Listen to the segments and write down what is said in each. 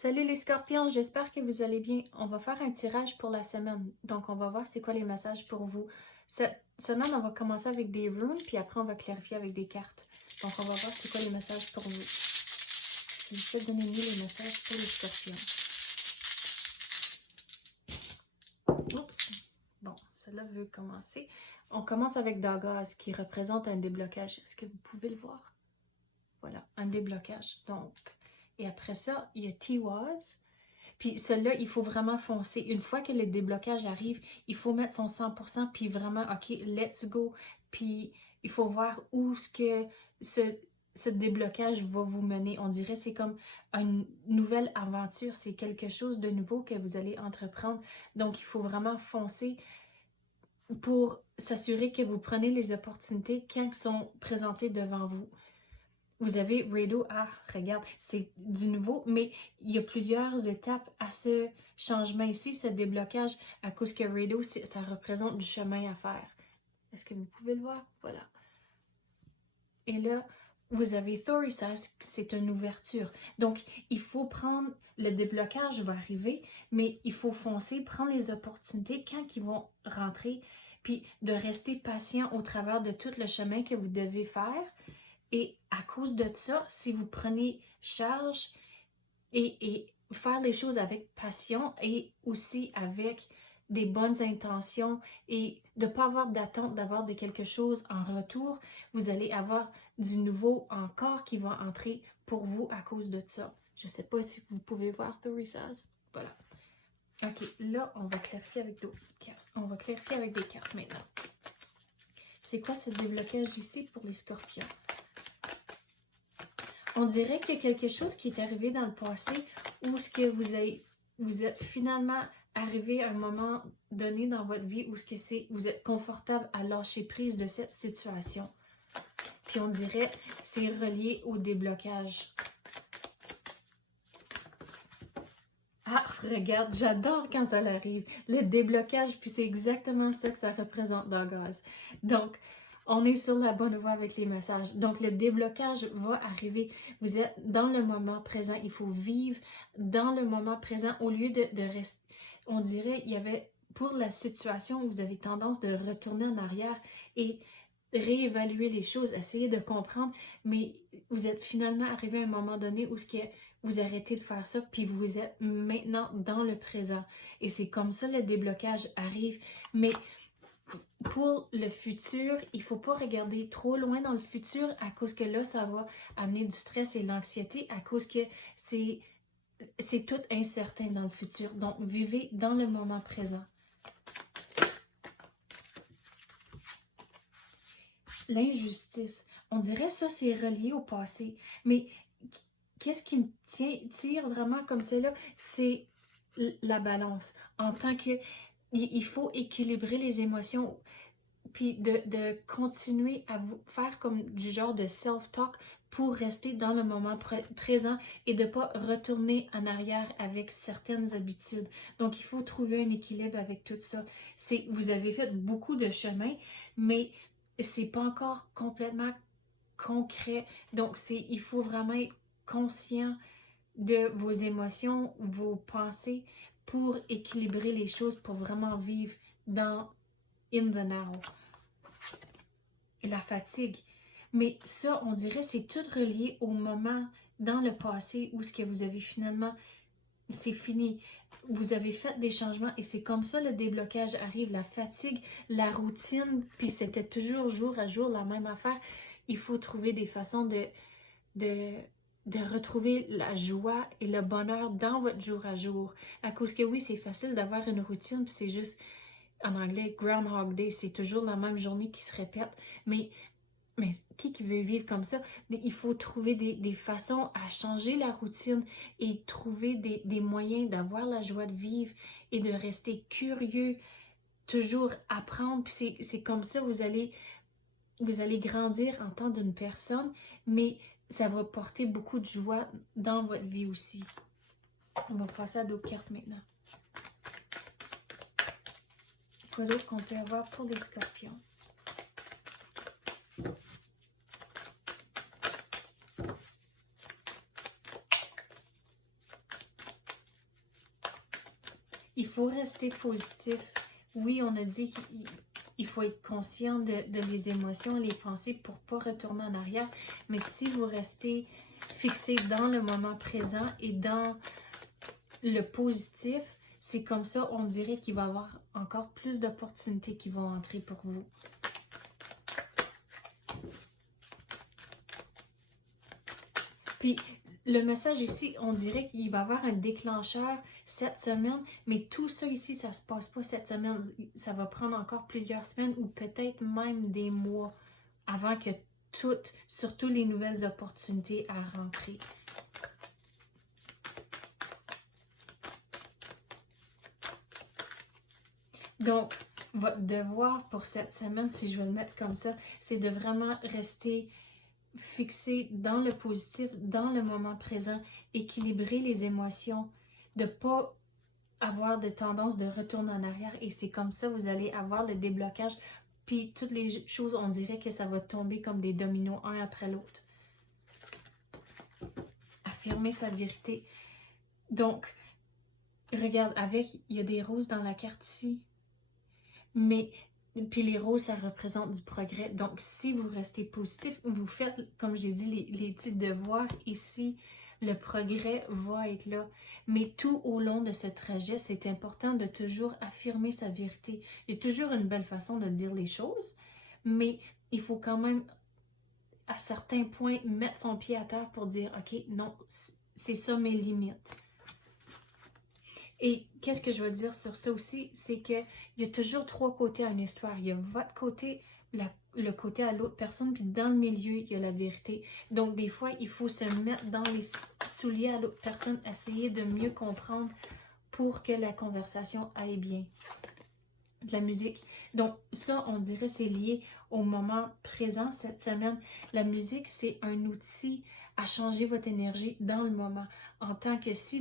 Salut les scorpions, j'espère que vous allez bien. On va faire un tirage pour la semaine. Donc, on va voir c'est quoi les messages pour vous. Cette semaine, on va commencer avec des runes, puis après, on va clarifier avec des cartes. Donc, on va voir c'est quoi les messages pour vous. S'il vous plaît, donnez-nous les messages pour les scorpions. Oups! Bon, celle-là veut commencer. On commence avec Dagaz, qui représente un déblocage. Est-ce que vous pouvez le voir? Voilà, un déblocage. Donc, et après ça, il y a Tiwaz. Puis celle-là, il faut vraiment foncer. Une fois que le déblocage arrive, il faut mettre son 100%, puis vraiment, OK, let's go. Puis il faut voir où ce que ce, ce déblocage va vous mener. On dirait que c'est comme une nouvelle aventure. C'est quelque chose de nouveau que vous allez entreprendre. Donc, il faut vraiment foncer pour s'assurer que vous prenez les opportunités quand elles sont présentées devant vous. Vous avez Rado, regarde, c'est du nouveau, mais il y a plusieurs étapes à ce changement ici, ce déblocage, à cause que Rado, ça représente du chemin à faire. Est-ce que vous pouvez le voir? Voilà. Et là, vous avez Thorisas, c'est une ouverture. Donc, il faut prendre, le déblocage va arriver, mais il faut foncer, prendre les opportunités quand ils vont rentrer, puis de rester patient au travers de tout le chemin que vous devez faire. Et à cause de ça, si vous prenez charge et faire les choses avec passion et aussi avec des bonnes intentions et de ne pas avoir d'attente d'avoir de quelque chose en retour, vous allez avoir du nouveau encore qui va entrer pour vous à cause de ça. Je ne sais pas si vous pouvez voir Thorisas. Voilà. OK, là, on va clarifier avec d'autres cartes. On va clarifier avec des cartes maintenant. C'est quoi ce déblocage ici pour les scorpions? On dirait qu'il y a quelque chose qui est arrivé dans le passé où ce que vous êtes finalement arrivé à un moment donné dans votre vie où ce que vous êtes confortable à lâcher prise de cette situation. Puis on dirait c'est relié au déblocage. Ah, regarde, j'adore quand ça arrive. Le déblocage, puis c'est exactement ça que ça représente dans Gaz. Donc, on est sur la bonne voie avec les messages. Donc, le déblocage va arriver. Vous êtes dans le moment présent. Il faut vivre dans le moment présent au lieu de rester. On dirait, il y avait, pour la situation, vous avez tendance de retourner en arrière et réévaluer les choses, essayer de comprendre, mais vous êtes finalement arrivé à un moment donné où ce qui est vous arrêtez de faire ça, puis vous êtes maintenant dans le présent. Et c'est comme ça le déblocage arrive. Mais pour le futur, il ne faut pas regarder trop loin dans le futur à cause que là, ça va amener du stress et de l'anxiété à cause que c'est tout incertain dans le futur. Donc, vivez dans le moment présent. L'injustice, on dirait ça, c'est relié au passé. Mais qu'est-ce qui me tire vraiment comme cela? C'est la balance. En tant que, il faut équilibrer les émotions, puis de continuer à vous faire comme du genre de self-talk pour rester dans le moment présent et de ne pas retourner en arrière avec certaines habitudes. Donc, il faut trouver un équilibre avec tout ça. Vous avez fait beaucoup de chemin, mais c'est pas encore complètement concret. Donc, il faut vraiment être conscient de vos émotions, vos pensées pour équilibrer les choses, pour vraiment vivre dans in the now. La fatigue. Mais ça, on dirait, c'est tout relié au moment dans le passé où ce que vous avez finalement, c'est fini. Vous avez fait des changements et c'est comme ça le déblocage arrive. La fatigue, la routine, puis c'était toujours jour à jour la même affaire. Il faut trouver des façons de, de retrouver la joie et le bonheur dans votre jour à jour. À cause que oui, c'est facile d'avoir une routine, puis c'est juste, en anglais, Groundhog Day, c'est toujours la même journée qui se répète. Mais qui veut vivre comme ça? Il faut trouver des façons à changer la routine et trouver des moyens d'avoir la joie de vivre et de rester curieux, toujours apprendre. Puis c'est comme ça, vous allez grandir en tant d'une personne, mais ça va porter beaucoup de joie dans votre vie aussi. On va passer à d'autres cartes maintenant. Quoi d'autre qu'on peut avoir pour les scorpions? il faut rester positif. Oui, on a dit qu'il faut être conscient de les émotions, les pensées pour ne pas retourner en arrière. Mais si vous restez fixé dans le moment présent et dans le positif, c'est comme ça, on dirait qu'il va y avoir encore plus d'opportunités qui vont entrer pour vous. Puis, le message ici, on dirait qu'il va y avoir un déclencheur cette semaine, mais tout ça ici, ça ne se passe pas cette semaine. Ça va prendre encore plusieurs semaines ou peut-être même des mois avant que toutes, surtout les nouvelles opportunités à rentrer. Donc, votre devoir pour cette semaine, si je veux le mettre comme ça, c'est de vraiment rester fixé dans le positif, dans le moment présent, équilibrer les émotions, de ne pas avoir de tendance de retourner en arrière. Et c'est comme ça, vous allez avoir le déblocage. Puis toutes les choses, on dirait que ça va tomber comme des dominos, un après l'autre. Affirmer sa vérité. Donc, regarde, il y a des roses dans la carte ici. Mais, puis les roses, ça représente du progrès. Donc, si vous restez positif, vous faites, comme j'ai dit, les petits devoirs ici, le progrès va être là. Mais tout au long de ce trajet, c'est important de toujours affirmer sa vérité. Il y a toujours une belle façon de dire les choses, mais il faut quand même, à certains points, mettre son pied à terre pour dire, OK, non, c'est ça mes limites. Et qu'est-ce que je veux dire sur ça aussi, c'est qu'il y a toujours trois côtés à une histoire. Il y a votre côté, le côté à l'autre personne, puis dans le milieu, il y a la vérité. Donc, des fois, il faut se mettre dans les souliers à l'autre personne, essayer de mieux comprendre pour que la conversation aille bien. De la musique. Donc, ça, on dirait, c'est lié au moment présent cette semaine. La musique, c'est un outil à changer votre énergie dans le moment. En tant que si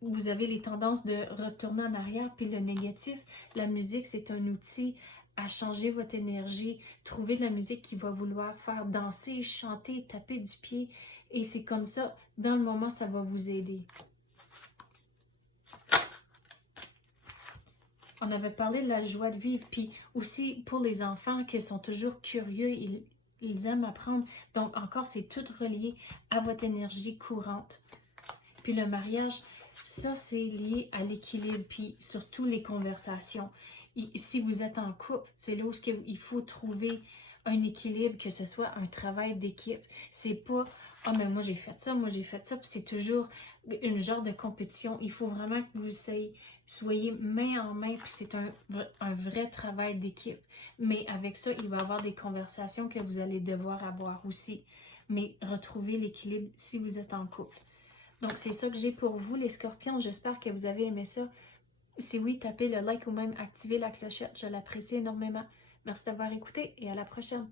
vous avez les tendances de retourner en arrière, puis le négatif, la musique, c'est un outil à changer votre énergie, trouver de la musique qui va vouloir faire danser, chanter, taper du pied, et c'est comme ça, dans le moment, ça va vous aider. On avait parlé de la joie de vivre, puis aussi pour les enfants qui sont toujours curieux, ils aiment apprendre, donc encore, c'est tout relié à votre énergie courante. Puis le mariage, ça, c'est lié à l'équilibre, puis surtout les conversations. Si vous êtes en couple, c'est là où il faut trouver un équilibre, que ce soit un travail d'équipe. C'est pas « Ah, mais moi j'ai fait ça, puis c'est toujours une genre de compétition. Il faut vraiment que vous soyez main en main, puis c'est un vrai travail d'équipe. Mais avec ça, il va y avoir des conversations que vous allez devoir avoir aussi. Mais retrouvez l'équilibre si vous êtes en couple. Donc, c'est ça que j'ai pour vous, les scorpions. J'espère que vous avez aimé ça. Si oui, tapez le like ou même activez la clochette. Je l'apprécie énormément. Merci d'avoir écouté et à la prochaine.